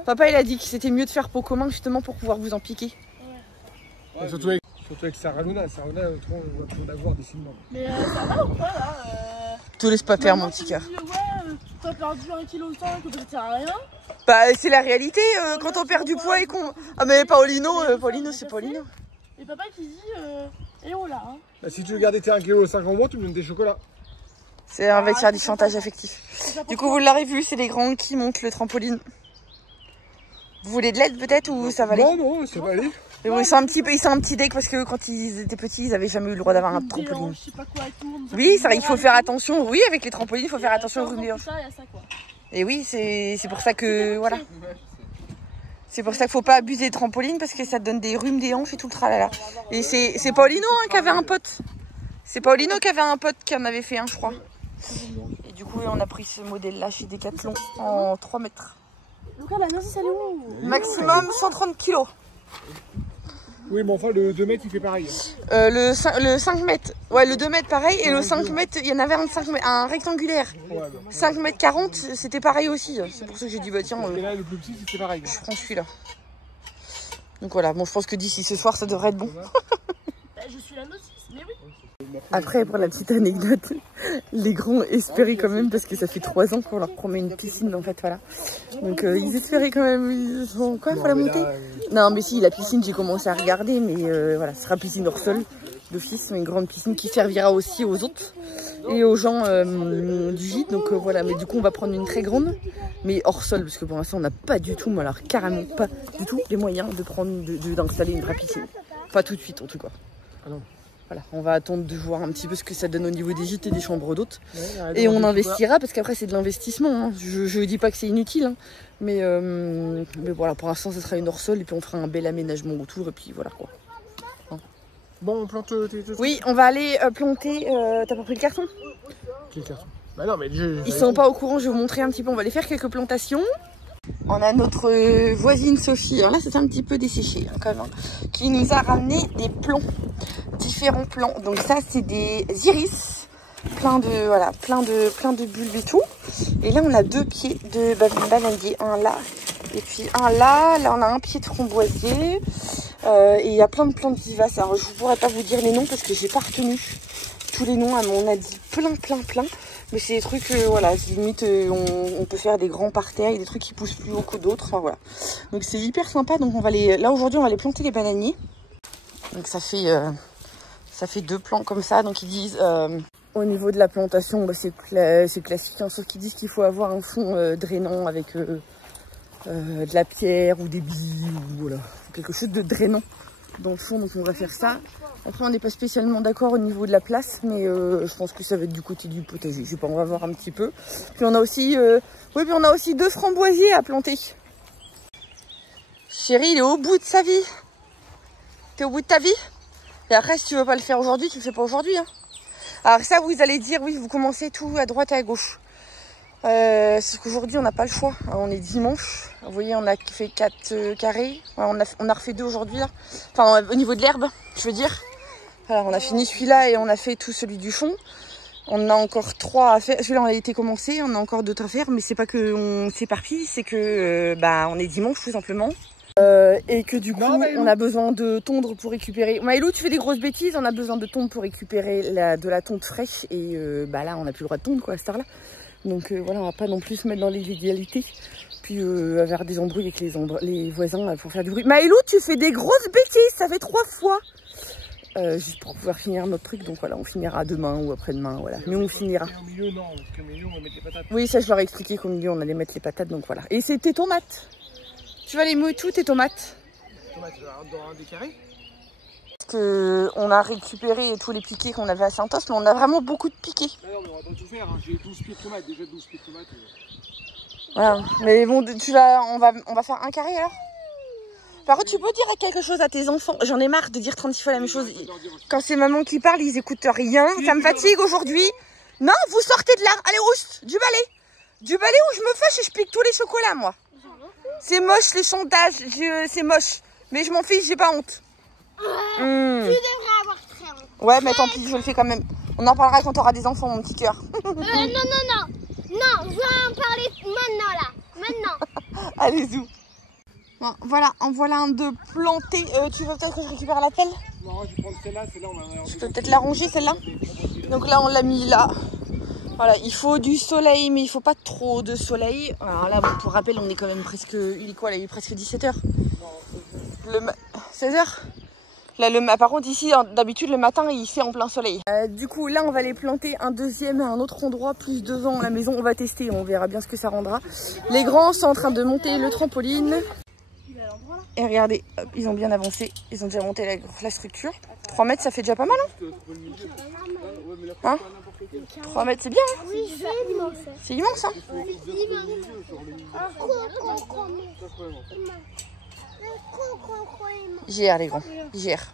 Papa, il a dit que c'était mieux de faire pot commun justement pour pouvoir vous en piquer. Ouais, surtout avec Sarah Luna. Sarah Luna, on va trop d'avoir des films. Mais ça va ou pas là Te laisse pas faire, mon petit cœur. Ouais, t'as perdu 1,5 kg, ça sert à rien. Bah, c'est la réalité quand on perd du poids et qu'on. Ah, mais Paulino, c'est Paulino. Et papa qui dit et oh là. Hein. Bah, si tu veux garder tes 1,5 kg en moins, tu me donnes des chocolats. C'est un va faire du chantage affectif. Du coup, vous l'avez vu, c'est les grands qui montent le trampoline. Vous voulez de l'aide peut-être ou ça va aller? Non, ça va aller. Mais bon, ils sont un petit deck parce que quand ils étaient petits, ils avaient jamais eu le droit d'avoir un trampoline. Je sais pas quoi, tourne, Oui, ça, il faut faire attention. Oui, avec les trampolines, il faut faire attention aux rhumes des hanches. quoi. Et oui, c'est pour ça que voilà. C'est pour ça qu'il faut pas abuser des trampolines parce que ça te donne des rhumes des hanches et tout le tralala. Et c'est Paulino qui avait un pote. C'est Paulino qui avait un pote qui en avait fait un, je crois. Et du coup, on a pris ce modèle-là chez Decathlon en 3 mètres. Donc la noce, elle est où? Maximum 130 kilos. Oui, mais enfin, le 2 mètres, il fait pareil. Le 5 mètres. Ouais, le 2 mètres, pareil. Et le 5 mètres, il y en avait un rectangulaire. Ouais, bah. 5 mètres 40, c'était pareil aussi. C'est pour ça que j'ai dit, bah tiens, Et là, le plus petit, c'était pareil. je prends celui-là. Donc voilà, bon, je pense que d'ici ce soir, ça devrait être bon. Je suis la notice, mais oui. Après, pour la petite anecdote, les grands espéraient quand même, parce que ça fait 3 ans qu'on leur promet une piscine, en fait, voilà. Donc, ils espéraient quand même, ils sont quoi, faut la monter? Non, mais si, la piscine, j'ai commencé à regarder, mais voilà, ce sera piscine hors sol, d'office, une grande piscine qui servira aussi aux hôtes et aux gens du gîte. Donc voilà, mais du coup, on va prendre une très grande, mais hors sol, parce que pour l'instant, on n'a pas du tout, mais alors carrément pas du tout, les moyens de prendre, d'installer une vraie piscine. Pas tout de suite, en tout cas. Ah non. Voilà, on va attendre de voir un petit peu ce que ça donne au niveau des gîtes et des chambres d'hôtes. Ouais, et on investira parce qu'après c'est de l'investissement. Hein. Je ne dis pas que c'est inutile, hein. Mais voilà, pour l'instant ça sera une hors-sol et puis on fera un bel aménagement autour et puis voilà quoi. Hein. Bon, on plante tes trucs. Oui, on va aller planter. T'as pas pris le carton? Quel carton? Bah non, mais ils sont pas au courant, je vais vous montrer un petit peu. On va aller faire quelques plantations. On a notre voisine Sophie, alors là c'est un petit peu desséché hein, quand même, hein, qui nous a ramené des plants, différents plants. Donc ça c'est des iris, plein de bulbes et tout. Et là on a 2 pieds de bananier, un là et puis un là. Là on a un pied de framboisier et il y a plein de plantes vivaces. Alors je ne pourrais pas vous dire les noms parce que j'ai pas retenu tous les noms, on a dit plein. Mais c'est des trucs, voilà, limite on peut faire des grands parterres avec des trucs qui poussent plus haut que d'autres, enfin voilà. Donc c'est hyper sympa, donc on va là aujourd'hui on va aller planter les bananiers. Donc ça fait 2 plants comme ça, donc ils disent, au niveau de la plantation, bah, c'est classique, hein, sauf qu'ils disent qu'il faut avoir un fond drainant avec de la pierre ou des billes, ou voilà, quelque chose de drainant dans le fond, donc on va faire ça. Après on n'est pas spécialement d'accord au niveau de la place, mais je pense que ça va être du côté du potager. Je sais pas, on va voir un petit peu. Puis on a aussi, 2 framboisiers à planter. Chérie, il est au bout de sa vie. T'es au bout de ta vie. Et après, si tu veux pas le faire aujourd'hui, tu le fais pas aujourd'hui. Hein. Alors ça, vous allez dire, oui, vous commencez tout à droite et à gauche. Sauf qu'aujourd'hui, on n'a pas le choix. On est dimanche. Vous voyez, on a fait 4 carrés. On a refait 2 aujourd'hui, là. Enfin, au niveau de l'herbe, je veux dire. Alors, on a fini celui-là et on a fait tout celui du fond. On a encore 3 à faire. Celui-là, on a été commencé. On a encore d'autres à faire. Mais c'est pas qu'on s'éparpille, c'est que on est dimanche, tout simplement. Et que du coup, on a besoin de tondre pour récupérer. Maëlou, tu fais des grosses bêtises. On a besoin de tondre pour récupérer de la tonte fraîche. Et là, on n'a plus le droit de tondre, quoi, à cette heure-là. Donc voilà, on va pas non plus se mettre dans l'illégalité. Puis avoir des embrouilles avec les voisins pour faire du bruit. Maëlou, tu fais des grosses bêtises. Ça fait 3 fois. Juste pour pouvoir finir notre truc. Donc voilà, on finira demain ou après-demain. Voilà. Mais on finira. Au milieu, non, parce qu'au milieu, on va mettre les patates. Oui, ça, je leur ai expliqué qu'au milieu, on allait mettre les patates. Donc voilà. Et c'est tes tomates. Tu vas les mouiller tout, tes tomates. Tomates dans un des carrés. Parce que on a récupéré tous les piquets qu'on avait à Santos, mais on a vraiment beaucoup de piquets. Ah non, mais on va pas tout faire. Hein. J'ai 12 pieds de tomates, déjà 12 pieds de tomates. Voilà. Mais bon, on va faire un carré alors. Par contre, tu peux dire quelque chose à tes enfants. J'en ai marre de dire 36 fois la même chose. Quand c'est maman qui parle, ils écoutent rien. Ça me fatigue aujourd'hui. Non, vous sortez de là. Allez, Rousse, du balai. Du balai où je me fâche et je pique tous les chocolats, moi. C'est moche, les sondages. C'est moche. Mais je m'en fiche, j'ai pas honte. Tu devrais avoir très honte. Ouais, mais tant pis, je le fais quand même. On en parlera quand t'auras des enfants, mon petit cœur. Non, je vais en parler maintenant, là. Maintenant. Allez, zou. Bon, voilà, en voilà un de planté. Tu veux peut-être que je récupère la pelle? Non, je vais prendre celle-là, on va... Je peux peut-être la ranger, celle-là. Donc là, on l'a mis là. Voilà, il faut du soleil, mais il faut pas trop de soleil. Alors là, bon, pour rappel, on est quand même presque... Il est quoi, là? Il est presque 17h. 16h. Là, par contre, ici, d'habitude, le matin, il fait en plein soleil. Du coup, là, on va les planter un deuxième à un autre endroit, plus devant la maison. On va tester, on verra bien ce que ça rendra. Les grands sont en train de monter le trampoline. Et regardez, hop, ils ont bien avancé. Ils ont déjà monté la structure. 3 mètres, ça fait déjà pas mal, hein? 3 mètres, c'est bien, hein? Oui, c'est immense. C'est immense, hein? Gère, les grands. Gère.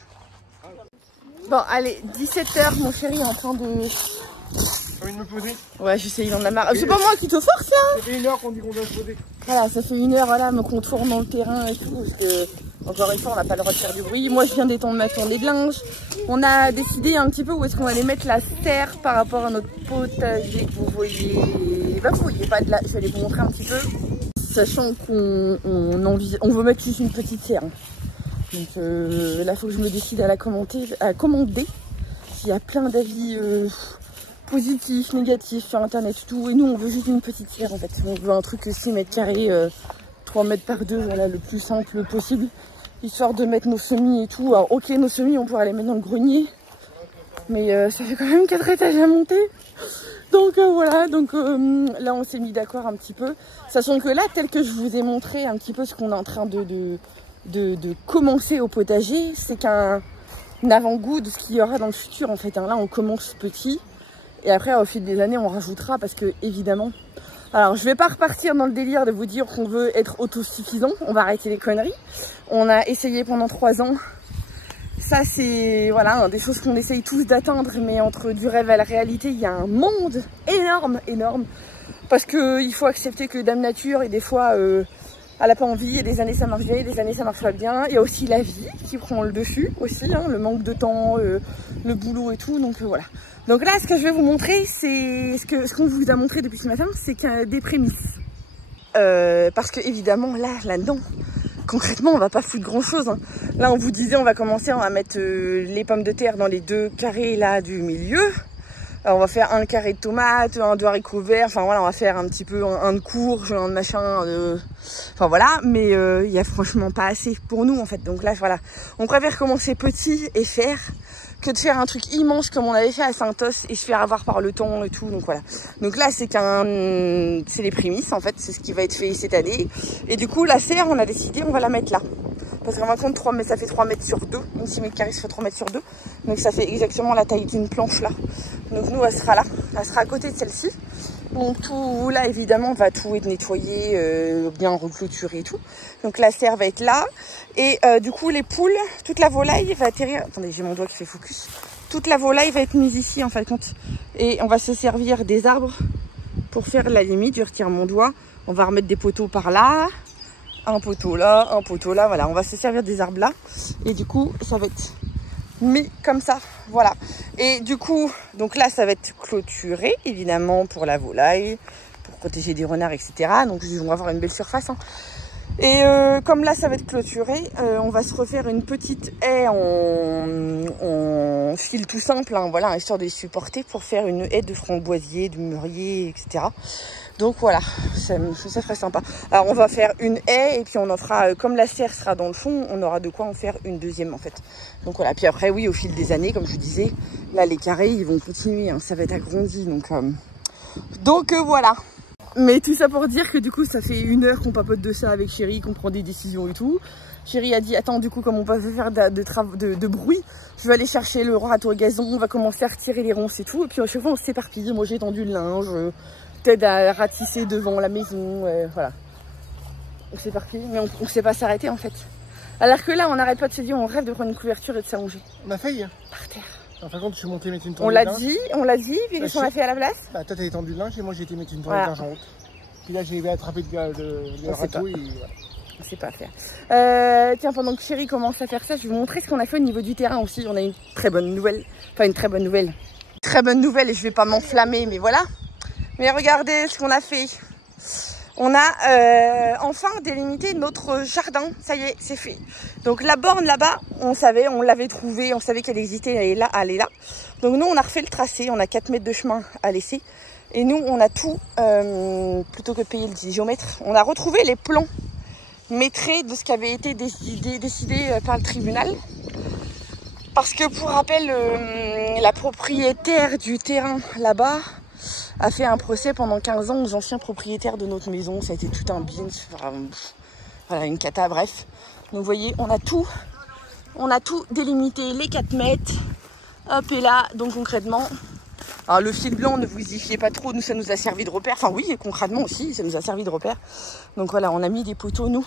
Bon, allez, 17h, mon chéri est en train de... T'as envie de me poser? Ouais, je sais, il en a marre. C'est pas moi qui te force, là. Ça fait 1 heure qu'on dit qu'on doit se poser. Voilà, ça fait 1 heure, voilà, me contourne dans le terrain et tout. Parce que, encore une fois, on n'a pas le droit de faire du bruit. Moi, je viens d'étendre ma tournée de linge. On a décidé un petit peu où est-ce qu'on allait mettre la serre par rapport à notre potager. Vous voyez... Bah, vous voyez pas de là. Je vais vous montrer un petit peu. Sachant qu'on veut mettre juste une petite serre. Donc là, il faut que je me décide à commander. Il y a plein d'avis positifs, négatifs sur internet et tout. Et nous, on veut juste une petite serre en fait. On veut un truc 6 mètres carrés, 3 mètres par 2, voilà, le plus simple possible. Histoire de mettre nos semis et tout. Alors, ok, nos semis, on pourrait les mettre dans le grenier. Mais ça fait quand même 4 étages à monter. Donc voilà, donc là, on s'est mis d'accord un petit peu. Sachant que là, tel que je vous ai montré un petit peu ce qu'on est en train de commencer au potager, c'est qu'un avant-goût de ce qu'il y aura dans le futur en fait. Là, on commence petit et après, au fil des années, on rajoutera parce que évidemment... Alors, je vais pas repartir dans le délire de vous dire qu'on veut être autosuffisant. On va arrêter les conneries. On a essayé pendant 3 ans. Ça, c'est voilà, des choses qu'on essaye tous d'atteindre, mais entre du rêve à la réalité, il y a un monde énorme, énorme. Parce qu'il faut accepter que Dame Nature, et des fois... elle n'a pas envie, et des années ça marche bien, et des années ça marche pas bien. Il y a aussi la vie qui prend le dessus aussi, hein, le manque de temps, le boulot et tout, donc voilà. Donc là, ce que je vais vous montrer, c'est ce qu'on vous a montré depuis ce matin, c'est qu'il y a des prémices. Parce que évidemment, là-dedans, concrètement, on va pas foutre grand-chose. Hein. Là, on vous disait, on va commencer, on va mettre les pommes de terre dans les 2 carrés là du milieu. Alors, on va faire un carré de tomates, un de haricots verts, enfin voilà, on va faire un petit peu un de courge, un de machin, enfin voilà, mais il y a franchement pas assez pour nous en fait. Donc là, voilà, on préfère commencer petit et faire que de faire un truc immense comme on avait fait à Santos et se faire avoir par le temps et tout. Donc voilà. Donc là, c'est les prémices en fait, c'est ce qui va être fait cette année. Et du coup, la serre, on a décidé, on va la mettre là. Parce qu'en fin de compte, 3 mètres, ça fait 3 mètres sur 2. Donc 6 mètres carrés, ça fait 3 mètres sur 2. Donc ça fait exactement la taille d'une planche là. Donc nous, elle sera là. Elle sera à côté de celle-ci. Donc tout là évidemment on va tout être nettoyé, bien reclôturé et tout. Donc la serre va être là et du coup les poules, toute la volaille va atterrir. Attendez, j'ai mon doigt qui fait focus. Toute la volaille va être mise ici en fin de compte et on va se servir des arbres pour faire la limite. Je retire mon doigt, on va remettre des poteaux par là, un poteau là, voilà, on va se servir des arbres là et du coup ça va être mis comme ça, voilà. Et du coup, donc là ça va être clôturé évidemment pour la volaille, pour protéger des renards, etc. Donc on va avoir une belle surface, hein. Et comme là ça va être clôturé, on va se refaire une petite haie en fil tout simple, hein, voilà, histoire de les supporter pour faire une haie de framboisier, de mûrier, etc. Donc voilà, ça ferait sympa. Alors on va faire une haie et puis on en fera, comme la serre sera dans le fond, on aura de quoi en faire une deuxième en fait. Donc voilà, puis après oui, au fil des années, comme je vous disais, là les carrés ils vont continuer, hein, ça va être agrandi, donc voilà. Mais tout ça pour dire que du coup ça fait 1 heure qu'on papote de ça avec Chéri, qu'on prend des décisions et tout. Chéri a dit attends, du coup comme on peut faire de bruit, je vais aller chercher le râteau à gazon, on va commencer à retirer les ronces et tout. Et puis à chaque fois on s'éparpille, moi j'ai tendu le linge, t'aide à ratisser devant la maison, voilà. On s'éparpille, mais on sait pas s'arrêter en fait. Alors que là on n'arrête pas de se dire, on rêve de prendre une couverture et de s'allonger. On a failli. Par terre. En fin de compte, je suis monté mettre une On tournée l'a de linge. dit, puis qu'est-ce qu'on a fait à la place? Bah, toi t'as étendu le linge et moi j'ai été mettre une tournée de linge en route. Puis là j'ai attrapé le râteau et voilà. On sait pas faire. Tiens, pendant que Chéri commence à faire ça, je vais vous montrer ce qu'on a fait au niveau du terrain aussi. On a une très bonne nouvelle. Enfin, une très bonne nouvelle. Très bonne nouvelle et je vais pas m'enflammer, mais voilà. Mais regardez ce qu'on a fait. On a enfin délimité notre jardin. Ça y est, c'est fait. Donc la borne là-bas, on savait, on l'avait trouvée, on savait qu'elle existait, elle est là. Donc nous, on a refait le tracé. On a 4 mètres de chemin à laisser. Et nous, on a tout, plutôt que de payer le géomètre, on a retrouvé les plans métrés de ce qui avait été décidé par le tribunal. Parce que pour rappel, la propriétaire du terrain là-bas a fait un procès pendant 15 ans aux anciens propriétaires de notre maison. Ça a été tout un bin, voilà, une cata, bref. Donc vous voyez, on a tout délimité, les 4 mètres, hop et là, donc concrètement. Alors le fil blanc, ne vous y fiez pas trop, nous ça nous a servi de repère. Enfin oui, concrètement aussi, ça nous a servi de repère. Donc voilà, on a mis des poteaux, nous,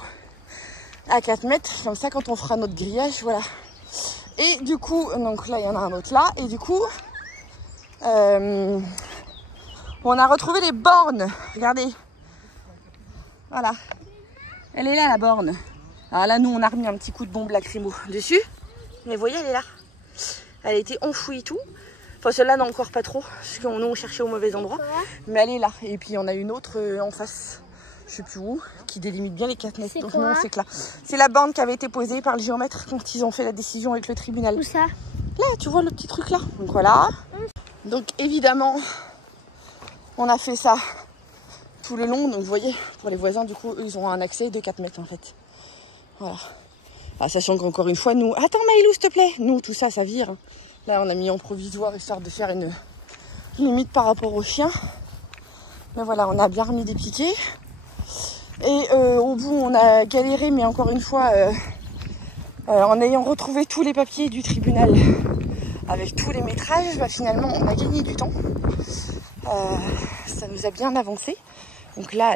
à 4 mètres. Comme ça, quand on fera notre grillage, voilà. Et du coup, donc là, il y en a un autre là. Et du coup, on a retrouvé les bornes. Regardez. Voilà. Elle est là, la borne. Alors là, nous, on a remis un petit coup de bombe lacrymo dessus. Mais vous voyez, elle est là. Elle a été enfouie et tout. Enfin, celle-là, non, encore pas trop. Parce que nous, on cherchait au mauvais endroit. Mais elle est là. Et puis, on a une autre en face, je sais plus où, qui délimite bien les 4 mètres. Donc, nous, on sait que là. C'est la borne qui avait été posée par le géomètre quand ils ont fait la décision avec le tribunal. Où ça? Là, tu vois le petit truc là. Donc, voilà. Donc, évidemment, on a fait ça tout le long. Donc, vous voyez, pour les voisins, du coup, eux, ils ont un accès de 4 mètres, en fait. Voilà. Ah, sachant qu'encore une fois, nous... Attends, Maïlou, s'il te plaît. Nous, tout ça, ça vire. Là, on a mis en provisoire, histoire de faire une limite par rapport aux chiens. Mais voilà, on a bien remis des piquets. Et au bout, on a galéré, mais encore une fois, en ayant retrouvé tous les papiers du tribunal, avec tous les métrages, bah, finalement, on a gagné du temps. Ça nous a bien avancé. Donc là,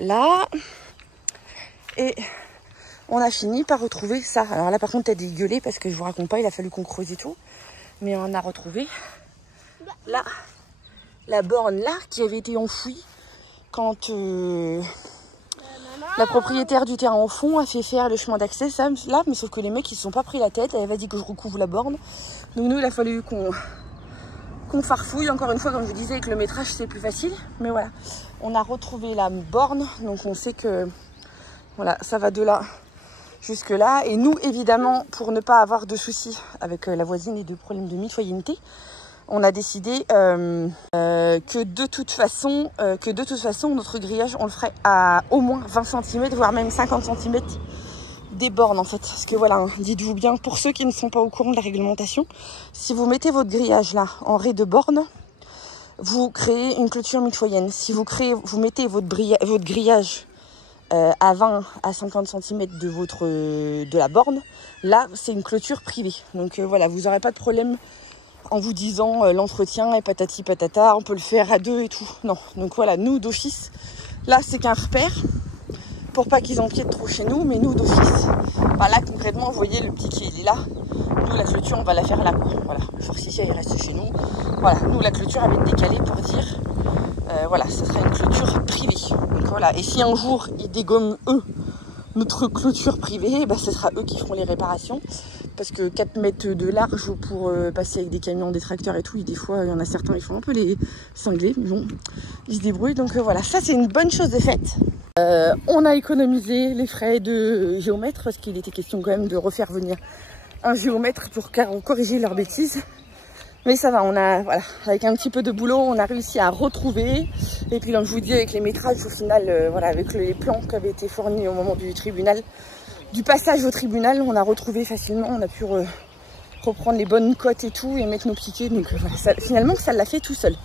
et on a fini par retrouver ça. Alors là, par contre, t'as dégueulé parce que je vous raconte pas, il a fallu qu'on creuse et tout. Mais on a retrouvé là, la borne là, qui avait été enfouie quand la propriétaire du terrain au fond a fait faire le chemin d'accès là, mais sauf que les mecs ils se sont pas pris la tête. Elle avait dit que je recouvre la borne. Donc nous, il a fallu qu'on farfouille. Encore une fois, comme je vous disais, avec le métrage c'est plus facile. Mais voilà, on a retrouvé la borne, donc on sait que voilà, ça va de là jusque là. Et nous, évidemment, pour ne pas avoir de soucis avec la voisine et de problèmes de mitoyenneté, on a décidé que de toute façon, notre grillage, on le ferait à au moins 20 cm, voire même 50 cm des bornes en fait. Parce que voilà, hein, dites-vous bien, pour ceux qui ne sont pas au courant de la réglementation, si vous mettez votre grillage là en raie de borne, vous créez une clôture mitoyenne. Si vous mettez votre grillage à 20 à 50 cm de la borne, là c'est une clôture privée. Donc voilà, vous n'aurez pas de problème en vous disant l'entretien et patati patata, on peut le faire à 2 et tout. Non, donc voilà, nous d'office, là c'est qu'un repère pour pas qu'ils empiètent trop chez nous, mais nous d'office, bah, là concrètement, vous voyez le petit quai il est là. Nous la clôture on va la faire là, quoi. Voilà, le forestier il reste chez nous. Voilà, nous la clôture elle va être décalée pour dire, voilà, ça sera une clôture privée. Donc voilà, et si un jour ils dégomment eux notre clôture privée, bah, ce sera eux qui feront les réparations. Parce que 4 mètres de large pour passer avec des camions, des tracteurs et tout, et des fois il y en a certains ils font un peu les cinglés, mais bon, ils se débrouillent. Donc voilà, ça c'est une bonne chose de faite. On a économisé les frais de géomètre parce qu'il était question quand même de refaire venir un géomètre pour corriger leurs bêtises. Mais ça va, on a, voilà, avec un petit peu de boulot, on a réussi à retrouver. Et puis comme je vous dis, avec les métrages au final, voilà, avec les plans qui avaient été fournis au moment du tribunal, du passage au tribunal, on a retrouvé facilement, on a pu reprendre les bonnes cotes et tout et mettre nos piquets. Donc voilà, ça, finalement ça l'a fait tout seul.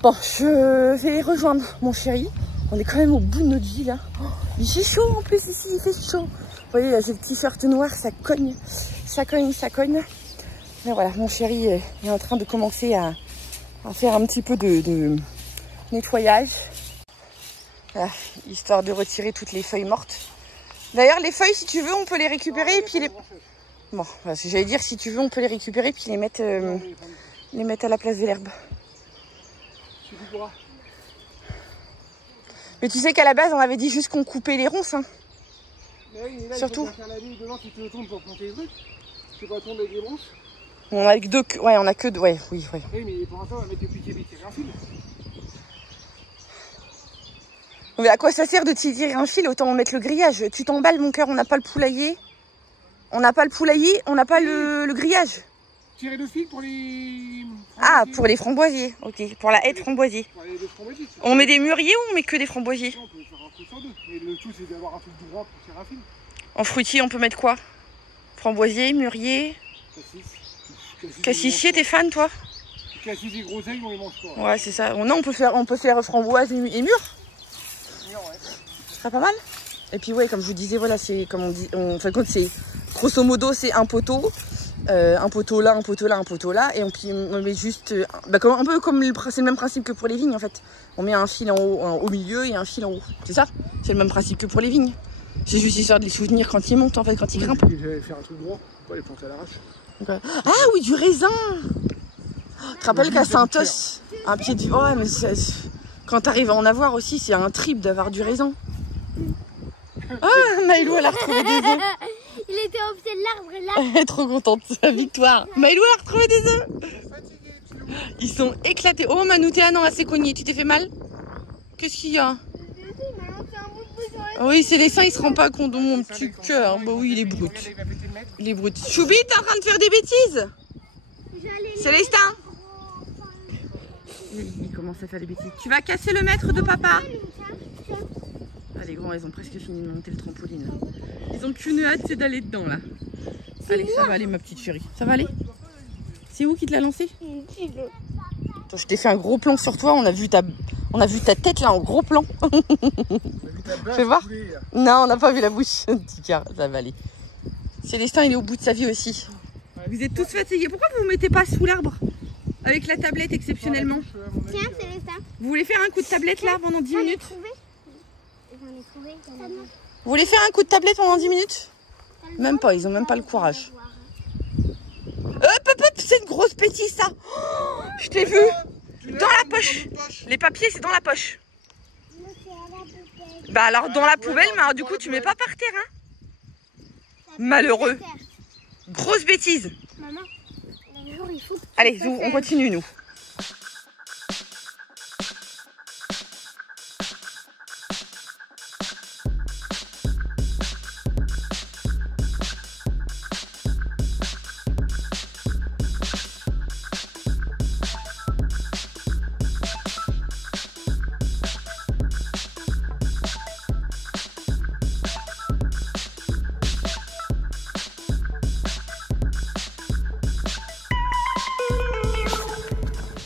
Bon, je vais rejoindre mon chéri. On est quand même au bout de notre vie là. Oh, il fait chaud en plus ici, il fait chaud. Vous voyez, là j'ai le t-shirt noir, ça cogne, ça cogne, ça cogne. Mais voilà, mon chéri est en train de commencer à faire un petit peu de nettoyage. Voilà, histoire de retirer toutes les feuilles mortes. D'ailleurs, les feuilles, si tu veux, on peut les récupérer et puis les... Bon, voilà, j'allais dire, si tu veux, on peut les récupérer puis les mettre à la place de l'herbe. Mais tu sais qu'à la base, on avait dit juste qu'on coupait les ronces. Hein. Oui, là, surtout. Faire la ligne devant, tu te tournes pour planter les trucs. Tu vas tourner avec les ronces. On a que deux. Ouais, on a que deux. Ouais, oui, ouais. Oui, mais pour l'instant, on va mettre des piquets et tirer un fil. Mais à quoi ça sert de tirer un fil? Autant mettre le grillage. Tu t'emballes, mon cœur, on n'a pas le poulailler. On n'a pas le poulailler, on n'a pas le grillage. Tirer le fil pour les... Ah, pour les framboisiers, ok. Pour la haie de framboisier. Les framboisiers, on met des mûriers ou on met que des framboisiers? On peut faire un truc sur deux. Mais le tout, c'est d'avoir un truc droit pour tirer un fil. En fruitier, on peut mettre quoi? Framboisier, mûrier. Cassissier, t'es fan, toi? Cassis et groseilles, on les mange pas. Ouais, c'est ça. Non, on peut faire framboise et mûre. Mûre, ouais. Ce serait pas mal. Et puis, ouais, comme je vous disais, voilà, c'est comme on dit. Enfin, quand c'est grosso modo, c'est un poteau. Un poteau là, un poteau là, un poteau là, et on met juste, un peu comme c'est le même principe que pour les vignes en fait. On met un fil en haut, au milieu et un fil en haut. C'est ça? C'est le même principe que pour les vignes. C'est juste histoire de les soutenir quand ils montent en fait, quand ils grimpent. J'allais faire un truc droit, pas les planter à l'arrache. Ah oui, du raisin. Tu te rappelles qu'à Saint-Os, un pied de... Ouais, mais quand t'arrives à en avoir aussi, c'est un trip d'avoir du raisin. Ah, Maïlou, elle a retrouvé des œufs. Il était au pied de l'arbre là. Elle est trop contente de sa victoire. Maïlou a retrouvé des œufs. Ils sont éclatés. Oh Manoutéa, non, elle s'est cognée. Tu t'es fait mal? Qu'est-ce qu'il y a? Oui, c'est les seins, il se rend pas compte de mon petit cœur. Bah oui, il est brut. Il est brut. Choubi, t'es en train de faire des bêtises? Célestin? Il commence à faire des bêtises. Tu vas casser le mètre de papa? Ah, les grands, ils ont presque fini de monter le trampoline. Ils ont qu'une hâte, c'est d'aller dedans là. Allez, ça va aller ma petite chérie. Ça va aller? C'est où qui te l'a lancé? Attends, je t'ai fait un gros plan sur toi. On a vu ta tête là en gros plan. Fais voir. Non, on n'a pas vu la bouche. Ça va aller. Célestin, il est au bout de sa vie aussi. Vous êtes tous fatigués. Pourquoi vous ne vous mettez pas sous l'arbre? Avec la tablette exceptionnellement. Tiens, Célestin. Vous voulez faire un coup de tablette là pendant 10 minutes? Vous voulez faire un coup de tablette pendant 10 minutes? Même pas, ils ont même pas le courage. Hop, hop, hop, c'est une grosse bêtise ça. Oh, je t'ai vu. Dans la poche. Les papiers, c'est dans la poche. Bah alors dans la poubelle, mais alors, du coup tu mets pas par terre. Hein. Malheureux. Grosse bêtise. Maman, un jour, il faut... Allez, on continue nous.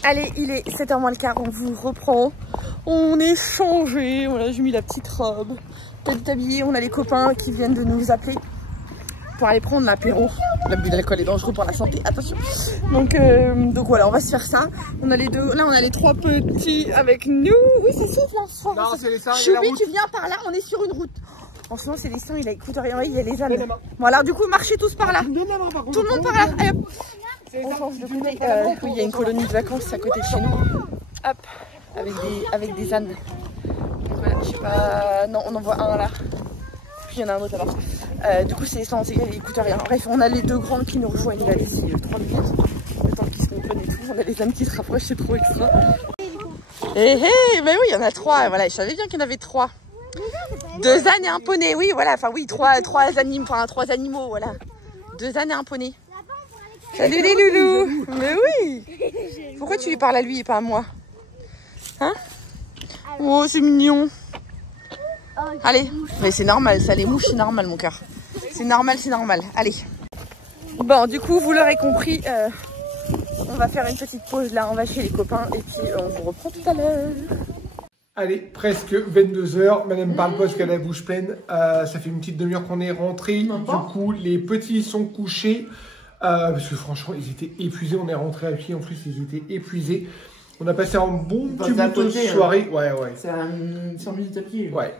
Allez, il est 7h moins le quart, on vous reprend. On est changé, voilà, j'ai mis la petite robe. Peut-être habillée, on a les copains qui viennent de nous appeler pour aller prendre l'apéro. L'abus d'alcool est dangereux pour la santé, attention. Donc voilà, on va se faire ça. On a les deux, là on a les 3 petits avec nous. Oui, c'est ça, François. Non, c'est les seins, Chubby, tu viens par là, on est sur une route. En ce moment, c'est les seins, il écoute rien, il y a les ânes. Bon, alors du coup, marchez tous par là. Tout le monde par là. Allez, hop. On change de côté. Oui, il y a une colonie de vacances à côté de chez nous. Hop, avec des ânes. Voilà, je sais pas. Non, on en voit un là. Puis il y en a un autre alors. Du coup, c'est sans il écoute rien. Bref, on a les 2 grands qui nous rejoignent là d'ici 3 minutes. Le temps qu'ils se comprennent et tout. On a les ânes qui se rapprochent, c'est trop extra. Hé hé, mais oui, il y en a 3. Voilà, je savais bien qu'il y en avait 3. 2 ânes et un poney, oui, voilà. Enfin, oui, 3 animaux, voilà. 2 ânes et un poney. Salut les loulous. Mais oui. Pourquoi tu lui parles à lui et pas à moi? Hein? Oh, c'est mignon. Allez, mais c'est normal, ça, les mouches, c'est normal, mon cœur. C'est normal, c'est normal. Allez. Bon, du coup, vous l'aurez compris, on va faire une petite pause là, on va chez les copains et puis on vous reprend tout à l'heure. Allez, presque 22 h. Madame parle pas parce qu'elle a la bouche pleine. Ça fait une petite demi-heure qu'on est rentré. Du coup, les petits sont couchés. Parce que franchement, ils étaient épuisés. On est rentré à pied. En plus, ils étaient épuisés. On a passé un bon petit bout de soirée. Ouais. C'est un 100 minutes à pied. Ouais.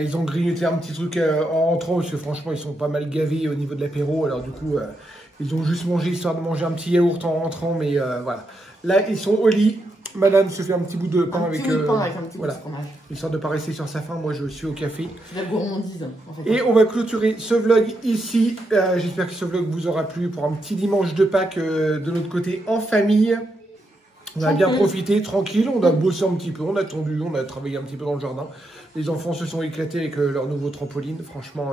Ils ont grignoté un petit truc en rentrant. Parce que franchement, ils sont pas mal gavés au niveau de l'apéro. Alors du coup, ils ont juste mangé, histoire de manger un petit yaourt en rentrant. Mais voilà. Là, ils sont au lit. Madame se fait un petit bout de pain avec un petit bout de fromage. Histoire de ne pas rester sur sa faim, moi je suis au café. La gourmandise en fait. Et on va clôturer ce vlog ici. J'espère que ce vlog vous aura plu pour un petit dimanche de Pâques de notre côté en famille. On a bien profité, tranquille, on a bossé un petit peu, on a tendu, on a travaillé un petit peu dans le jardin. Les enfants se sont éclatés avec leur nouveau trampoline, franchement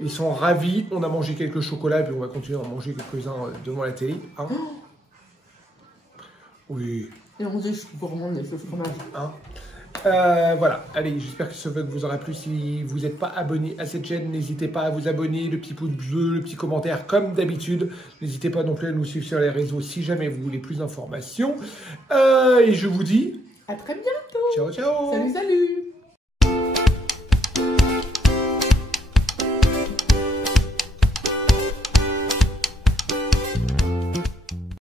ils sont ravis. On a mangé quelques chocolats et puis on va continuer à en manger quelques-uns devant la télé. Hein, oui. Et on dit je suis gourmande avec le fromage. Hein, voilà, allez, j'espère que ce vlog vous aura plu. Si vous n'êtes pas abonné à cette chaîne, n'hésitez pas à vous abonner, le petit pouce bleu, le petit commentaire comme d'habitude. N'hésitez pas non plus à nous suivre sur les réseaux si jamais vous voulez plus d'informations. Et je vous dis à très bientôt. Ciao, ciao. Salut, salut.